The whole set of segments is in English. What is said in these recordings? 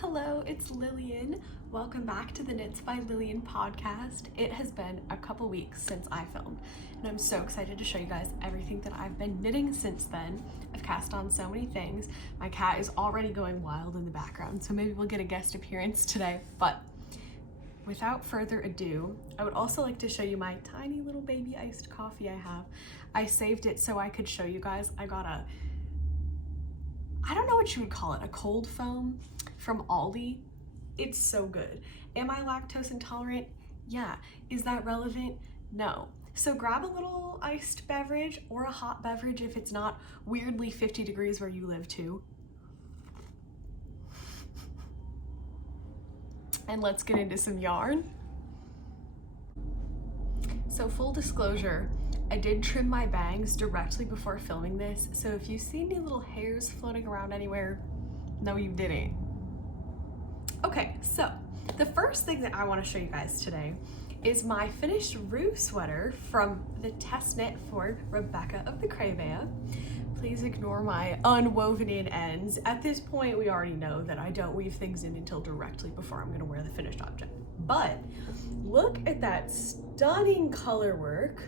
Hello, it's Lillian. Welcome back to the Knits by Lillian podcast. It has been a couple weeks since I filmed, and I'm so excited to show you guys everything that I've been knitting since then. I've cast on so many things. My cat is already going wild in the background, so maybe we'll get a guest appearance today, but without further ado, I would also like to show you my tiny little baby iced coffee I have. I saved it so I could show you guys. I got I don't know what you would call it, a cold foam from Aldi. It's so good. Am I lactose intolerant? Yeah. Is that relevant? No. So grab a little iced beverage or a hot beverage if it's not weirdly 50 degrees where you live too. And let's get into some yarn. So full disclosure, I did trim my bangs directly before filming this, so if you see any little hairs floating around anywhere, no you didn't. Okay, so the first thing that I want to show you guys today is my finished Rhue sweater from the test knit for Rebecca of the Cravea. Please ignore my unwoven in ends. At this point, we already know that I don't weave things in until directly before I'm going to wear the finished object. But look at that stunning color work.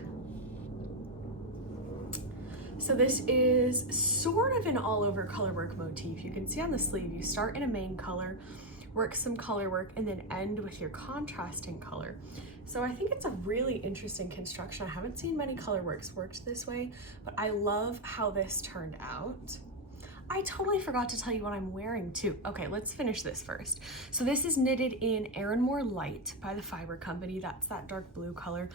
So this is sort of an all over color work motif. You can see on the sleeve, you start in a main color, work some color work, and then end with your contrasting color. So I think it's a really interesting construction. I haven't seen many color works worked this way, but I love how this turned out. I totally forgot to tell you what I'm wearing too. Okay, let's finish this first. So this is knitted in Aaronmore Light by the Fiber Company. That's that dark blue color.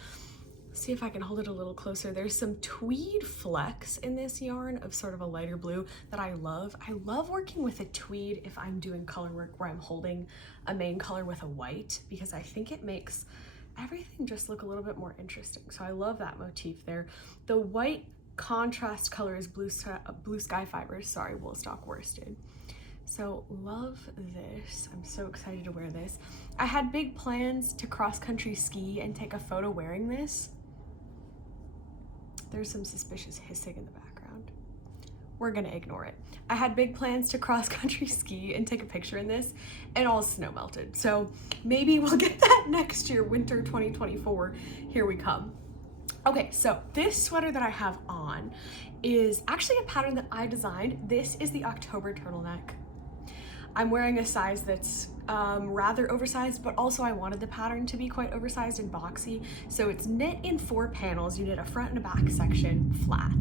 See if I can hold it a little closer. There's some tweed flecks in this yarn of sort of a lighter blue that I love. I love working with a tweed if I'm doing color work where I'm holding a main color with a white, because I think it makes everything just look a little bit more interesting. So I love that motif there. The white contrast color is blue sky fibers, sorry, wool stock worsted. So love this. I'm so excited to wear this. I had big plans to cross-country ski and take a photo wearing this. There's some suspicious hissing in the background. We're gonna ignore it. I had big plans to cross-country ski and take a picture in this, and all snow melted. So maybe we'll get that next year, winter 2024. Here we come. Okay, so this sweater that I have on is actually a pattern that I designed. This is the October turtleneck. I'm wearing a size that's rather oversized, but also I wanted the pattern to be quite oversized and boxy. So it's knit in 4 panels. You knit a front and a back section flat.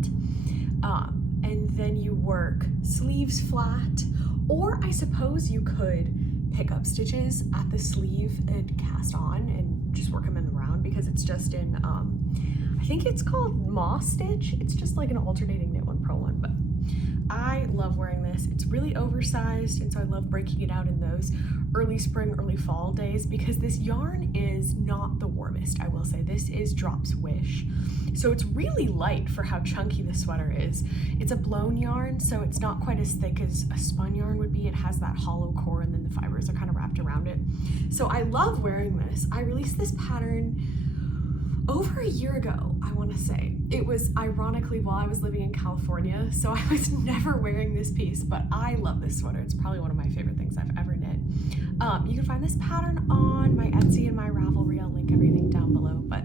And then you work sleeves flat, or I suppose you could pick up stitches at the sleeve and cast on and just work them in the round, because it's just in, I think it's called moss stitch. It's just like an alternating knit 1 purl 1, but I love wearing this. It's really oversized, and so I love breaking it out in those early spring, early fall days, because this yarn is not the warmest, I will say. This is Drops Wish. So it's really light for how chunky the sweater is. It's a blown yarn, so it's not quite as thick as a spun yarn would be. It has that hollow core, and then the fibers are kind of wrapped around it. So I love wearing this. I released this pattern over a year ago, I want to say. It was ironically while I was living in California, so I was never wearing this piece, but I love this sweater. It's probably one of my favorite things I've ever knit. You can find this pattern on my Etsy and my Ravelry. I'll link everything down below, but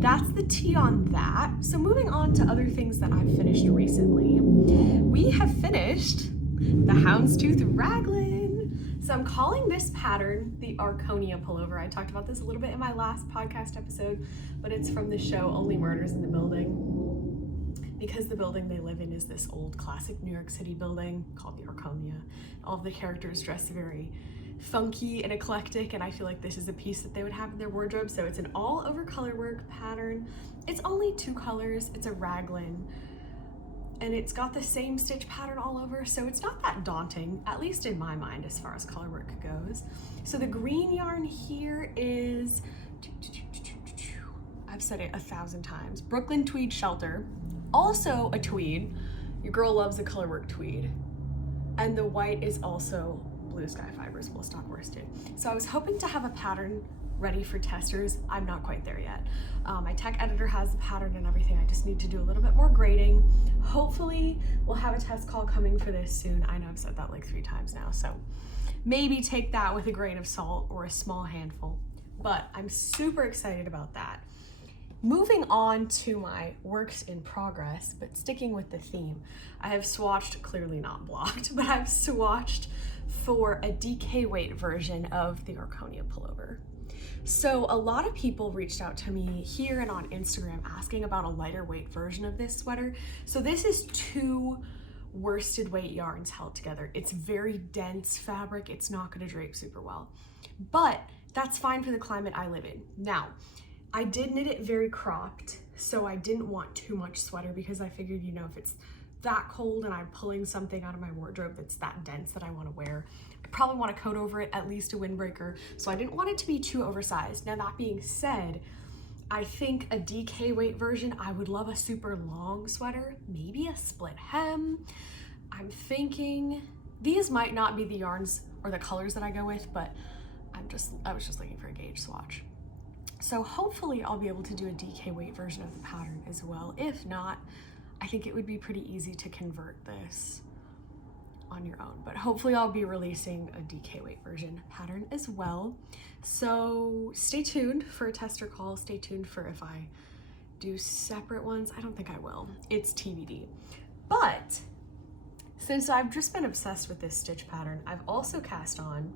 that's the tea on that. So moving on to other things that I've finished recently. We have finished the Houndstooth Raglan. So I'm calling this pattern the Arconia pullover. I talked about this a little bit in my last podcast episode, but it's from the show Only Murders in the Building, because the building they live in is this old classic New York City building called the Arconia. All of the characters dress very funky and eclectic, and I feel like this is a piece that they would have in their wardrobe. So it's an all over color work pattern. It's only 2 colors. It's a raglan, and it's got the same stitch pattern all over, so it's not that daunting, at least in my mind as far as color work goes. So the green yarn here is, I've said it 1,000 times, Brooklyn Tweed Shelter, also a tweed. Your girl loves a color work tweed. And the white is also blue sky fibers, wool stock worsted. So I was hoping to have a pattern ready for testers. I'm not quite there yet. My tech editor has the pattern and everything. I just need to do a little bit more grading. Hopefully we'll have a test call coming for this soon. I know I've said that like 3 times now, so maybe take that with a grain of salt or a small handful, but I'm super excited about that. Moving on to my works in progress, but sticking with the theme, I have swatched, clearly not blocked, but I've swatched for a DK weight version of the Arconia pullover. So a lot of people reached out to me here and on Instagram asking about a lighter weight version of this sweater. So this is 2 worsted weight yarns held together. It's very dense fabric. It's not going to drape super well, but that's fine for the climate I live in. Now, I did knit it very cropped, so I didn't want too much sweater because I figured, you know, if it's that cold and I'm pulling something out of my wardrobe that's that dense that I want to wear, I probably want to coat over it, at least a windbreaker, so I didn't want it to be too oversized. Now, that being said, I think a DK weight version, I would love a super long sweater, maybe a split hem. I'm thinking these might not be the yarns or the colors that I go with, but I was just looking for a gauge swatch. So hopefully I'll be able to do a DK weight version of the pattern as well. If not, I think it would be pretty easy to convert this on your own, but hopefully I'll be releasing a DK weight version pattern as well. So stay tuned for a tester call. Stay tuned for if I do separate ones. I don't think I will. It's TBD. But since I've just been obsessed with this stitch pattern, I've also cast on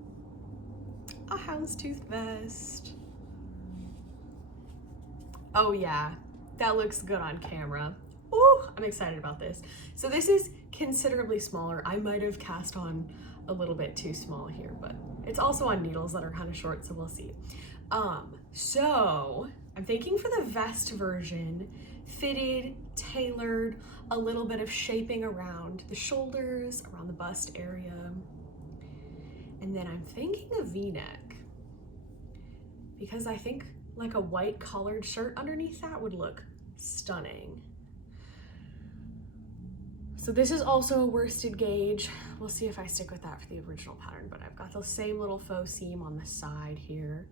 a houndstooth vest. Oh yeah, that looks good on camera. Ooh, I'm excited about this. So this is considerably smaller. I might have cast on a little bit too small here, but it's also on needles that are kind of short, so we'll see. So I'm thinking for the vest version, fitted, tailored, a little bit of shaping around the shoulders, around the bust area. And then I'm thinking a V-neck, because I think like a white collared shirt underneath that would look stunning. So this is also a worsted gauge. We'll see if I stick with that for the original pattern, but I've got the same little faux seam on the side here.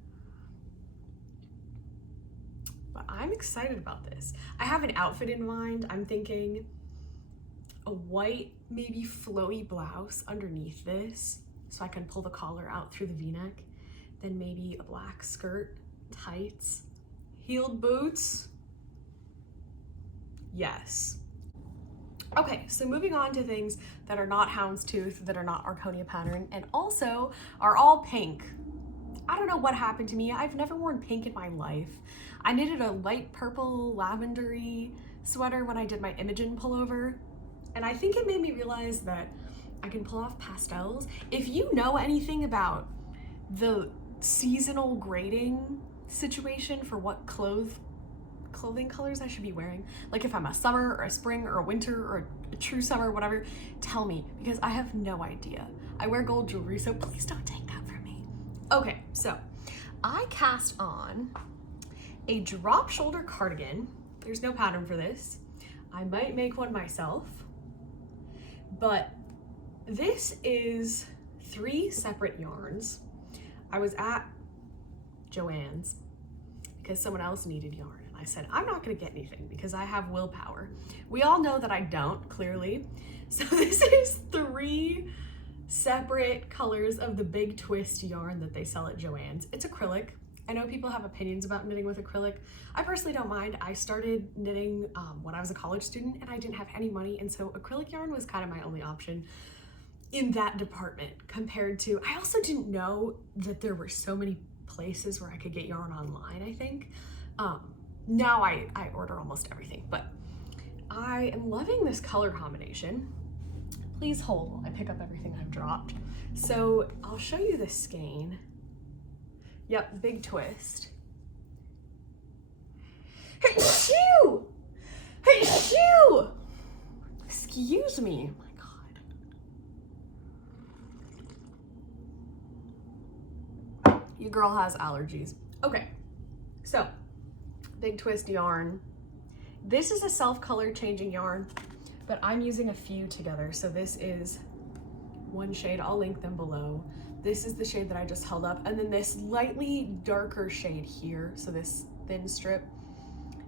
But I'm excited about this. I have an outfit in mind. I'm thinking a white, maybe flowy blouse underneath this, so I can pull the collar out through the V-neck. Then maybe a black skirt, tights, heeled boots. Yes. Okay, so moving on to things that are not houndstooth, that are not Arconia pattern, and also are all pink. I don't know what happened to me. I've never worn pink in my life. I knitted a light purple lavendery sweater when I did my Imogen pullover, and I think it made me realize that I can pull off pastels. If you know anything about the seasonal grading situation for what clothing colors I should be wearing, like if I'm a summer or a spring or a winter or a true summer, whatever, tell me, because I have no idea. I wear gold jewelry, so please don't take that from me. Okay, so I cast on a drop shoulder cardigan. There's no pattern for this. I might make one myself, but this is 3 separate yarns. I was at Joann's because someone else needed yarn. And I said, I'm not gonna get anything because I have willpower. We all know that I don't, clearly. So this is 3 separate colors of the big twist yarn that they sell at Joann's. It's acrylic. I know people have opinions about knitting with acrylic. I personally don't mind. I started knitting when I was a college student and I didn't have any money, and so acrylic yarn was kind of my only option in that department compared to, I also didn't know that there were so many places where I could get yarn online, I think. Now I order almost everything, but I am loving this color combination. Please hold while I pick up everything I've dropped. So I'll show you the skein. Yep, big twist. Hey, shoo! Hey, shoo! Excuse me. Oh my God. Your girl has allergies. Okay, so big twist yarn. This is a self-color changing yarn, but I'm using a few together. So this is one shade. I'll link them below. This is the shade that I just held up, and then this lightly darker shade here, so this thin strip,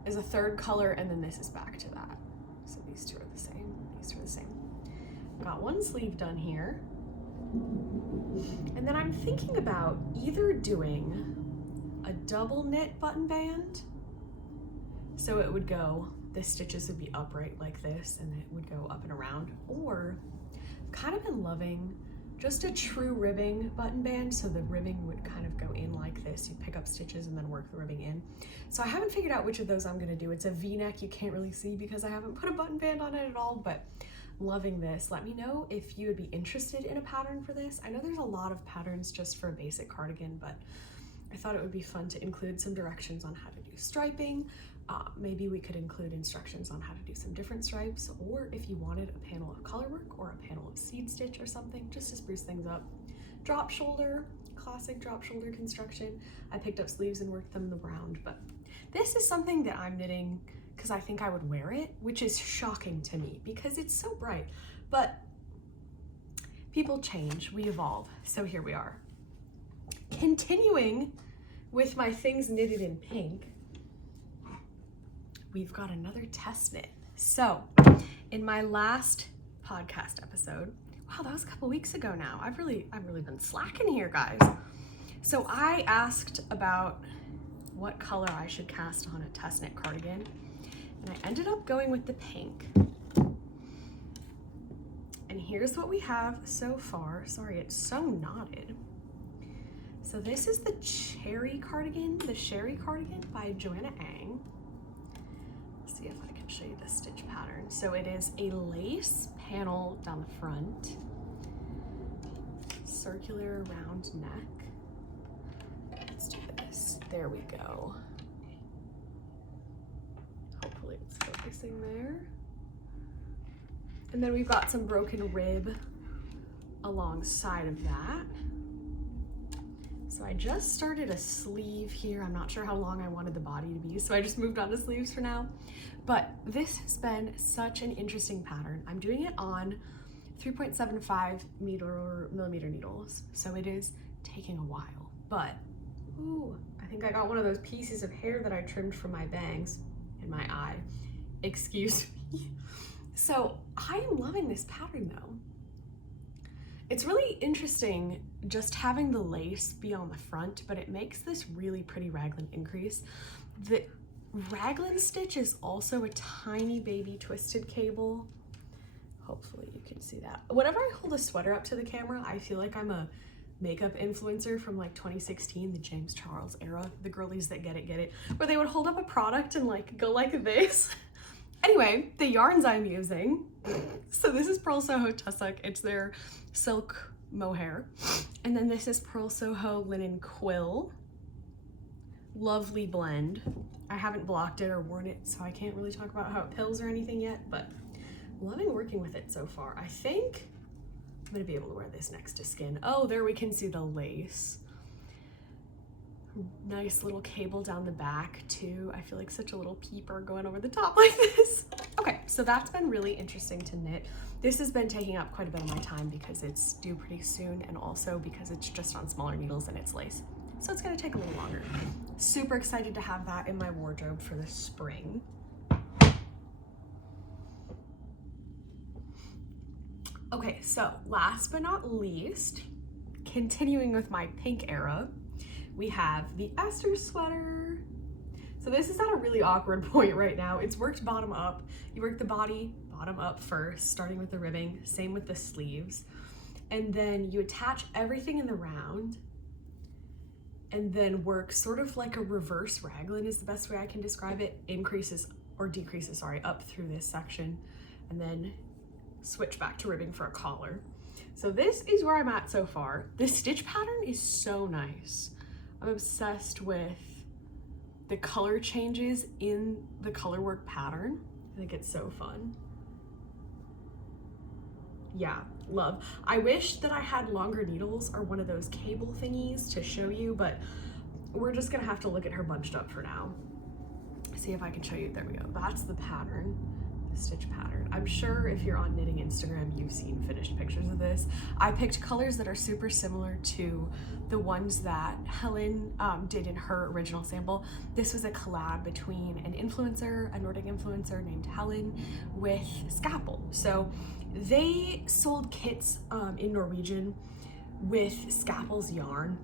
is a 3rd color, and then this is back to that. So these two are the same. These two are the same. Got one sleeve done here, and And then I'm thinking about either doing a double knit button band. So it would go, the stitches would be upright like this and it would go up and around, or I've kind of been loving just a true ribbing button band. So the ribbing would kind of go in like this. You pick up stitches and then work the ribbing in. So I haven't figured out which of those I'm gonna do. It's a V-neck, you can't really see because I haven't put a button band on it at all, but loving this. Let me know if you would be interested in a pattern for this. I know there's a lot of patterns just for a basic cardigan, but I thought it would be fun to include some directions on how to do striping. Maybe we could include instructions on how to do some different stripes, or if you wanted a panel of color work or a panel of seed stitch or something, just to spruce things up. Drop shoulder, classic drop shoulder construction. I picked up sleeves and worked them around, but this is something that I'm knitting because I think I would wear it, which is shocking to me because it's so bright, but people change, we evolve, so here we are. Continuing with my things knitted in pink, we've got another test knit. So in my last podcast episode, wow, that was a couple weeks ago now. I've really been slacking here, guys. So I asked about what color I should cast on a test knit cardigan, and I ended up going with the pink. And here's what we have so far. Sorry, it's so knotted. So this is the Cherry cardigan, the Sherry cardigan by Joanna Ang. Let's see if I can show you the stitch pattern. So it is a lace panel down the front, circular round neck. Let's do this. There we go. Hopefully it's focusing there. And then we've got some broken rib alongside of that. So I just started a sleeve here. I'm not sure how long I wanted the body to be, so I just moved on to sleeves for now. But this has been such an interesting pattern. I'm doing it on 3.75 millimeter needles, so it is taking a while. But, ooh, I think I got one of those pieces of hair that I trimmed from my bangs in my eye. Excuse me. So I am loving this pattern though. It's really interesting just having the lace be on the front, but it makes this really pretty raglan increase. The raglan stitch is also a tiny baby twisted cable. Hopefully you can see that. Whenever I hold a sweater up to the camera, I feel like I'm a makeup influencer from like 2016, the James Charles era, the girlies that get it, where they would hold up a product and like go like this. Anyway, the yarns I'm using, so this is Pearl Soho Tussock, it's their silk mohair, and then this is Pearl Soho Linen Quill. Lovely blend. I haven't blocked it or worn it, so I can't really talk about how it pills or anything yet, but loving working with it so far. I think I'm gonna be able to wear this next to skin. Oh, there we can see the lace. Nice little cable down the back too. I feel like such a little peeper going over the top like this. Okay, so that's been really interesting to knit. This has been taking up quite a bit of my time because it's due pretty soon, and also because it's just on smaller needles and it's lace. So it's gonna take a little longer. Super excited to have that in my wardrobe for the spring. Okay, so last but not least, continuing with my pink era, we have the Esther sweater. So this is at a really awkward point right now. It's worked bottom up. You work the body bottom up first, starting with the ribbing, same with the sleeves. And then you attach everything in the round and then work sort of like a reverse raglan is the best way I can describe it. Increases or decreases, sorry, up through this section and then switch back to ribbing for a collar. So this is where I'm at so far. This stitch pattern is so nice. I'm obsessed with the color changes in the Colorwork pattern. I think it's so fun. Yeah, love. I wish that I had longer needles or one of those cable thingies to show you, but we're just gonna have to look at her bunched up for now. See if I can show you. There we go. That's the pattern. Stitch pattern. I'm sure if you're on knitting Instagram, you've seen finished pictures of this. I picked colors that are super similar to the ones that Helen did in her original sample. This was a collab between an influencer, a Nordic influencer named Helen, with Scapple. So they sold kits in Norwegian with Scaples yarn.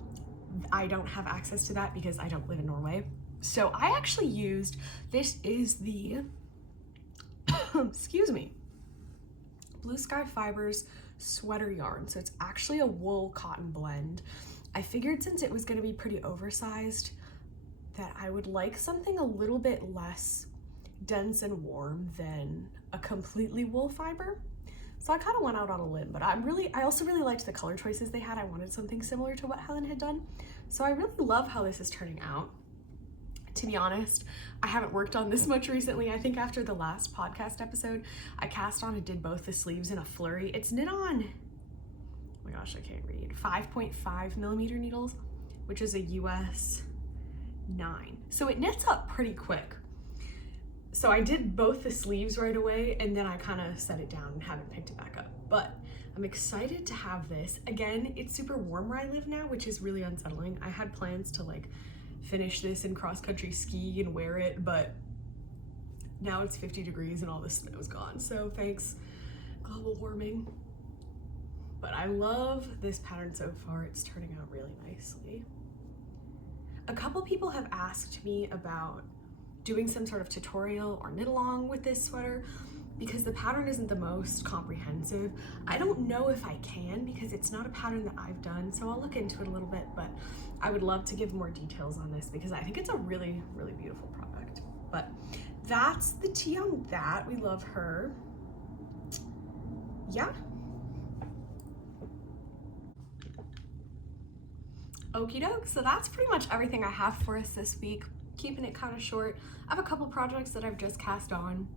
I don't have access to that because I don't live in Norway. So I actually used, this is the, excuse me, Blue Sky Fibers sweater yarn. So it's actually a wool cotton blend. I figured since it was gonna be pretty oversized that I would like something a little bit less dense and warm than a completely wool fiber. So I kind of went out on a limb, but I also really liked the color choices they had. I wanted something similar to what Helen had done. So I really love how this is turning out. To be honest, I haven't worked on this much recently. I think after the last podcast episode, I cast on and did both the sleeves in a flurry. It's knit on, oh my gosh, I can't read, 5.5 millimeter needles, which is a US 9. So it knits up pretty quick. So I did both the sleeves right away, and then I kind of set it down and haven't picked it back up. But I'm excited to have this. Again, it's super warm where I live now, which is really unsettling. I had plans to like finish this in cross-country ski and wear it, but now it's 50 degrees and all the snow's gone. So thanks, global warming. But I love this pattern so far. It's turning out really nicely. A couple people have asked me about doing some sort of tutorial or knit along with this sweater because the pattern isn't the most comprehensive. I don't know if I can because it's not a pattern that I've done, so I'll look into it a little bit, but I would love to give more details on this because I think it's a really, really beautiful product. But that's the tea on that. We love her. Yeah. Okie doke, so that's pretty much everything I have for us this week. Keeping it kind of short. I have a couple projects that I've just cast on,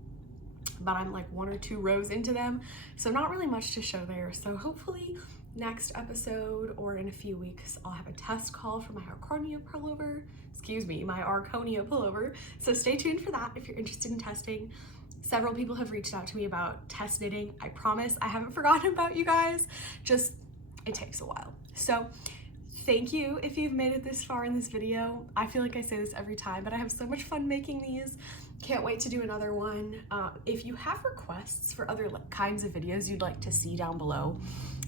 but I'm like 1 or 2 rows into them, so not really much to show there. So hopefully next episode or in a few weeks, I'll have a test call for my Arconia pullover. Excuse me, my Arconia pullover. So stay tuned for that if you're interested in testing. Several people have reached out to me about test knitting. I promise I haven't forgotten about you guys. Just, it takes a while. So thank you if you've made it this far in this video. I feel like I say this every time, but I have so much fun making these. Can't wait to do another one. If you have requests for other kinds of videos you'd like to see down below,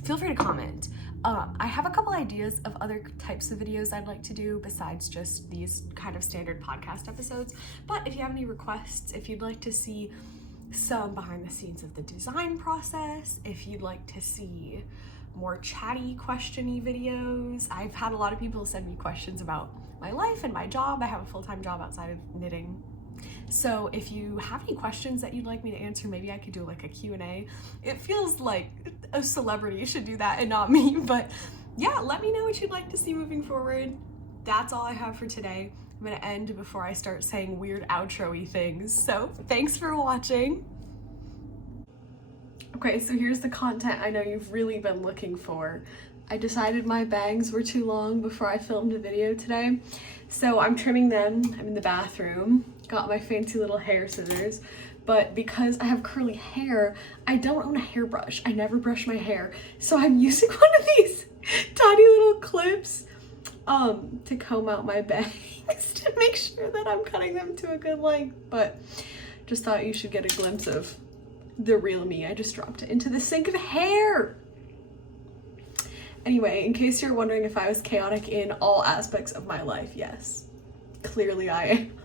feel free to comment. I have a couple ideas of other types of videos I'd like to do besides just these kind of standard podcast episodes. But if you have any requests, if you'd like to see some behind the scenes of the design process, if you'd like to see more chatty, questiony videos. I've had a lot of people send me questions about my life and my job. I have a full-time job outside of knitting. So if you have any questions that you'd like me to answer, maybe I could do like a Q&A. It feels like a celebrity should do that and not me, but yeah, let me know what you'd like to see moving forward. That's all I have for today. I'm gonna end before I start saying weird outro-y things. So thanks for watching. Okay, so here's the content I know you've really been looking for. I decided my bangs were too long before I filmed a video today, so I'm trimming them. I'm in the bathroom, got my fancy little hair scissors, but because I have curly hair, I don't own a hairbrush. I never brush my hair, so I'm using one of these tiny little clips to comb out my bangs to make sure that I'm cutting them to a good length, but just thought you should get a glimpse of the real me. I just dropped it into the sink of hair. Anyway, in case you're wondering if I was chaotic in all aspects of my life, yes, clearly I am.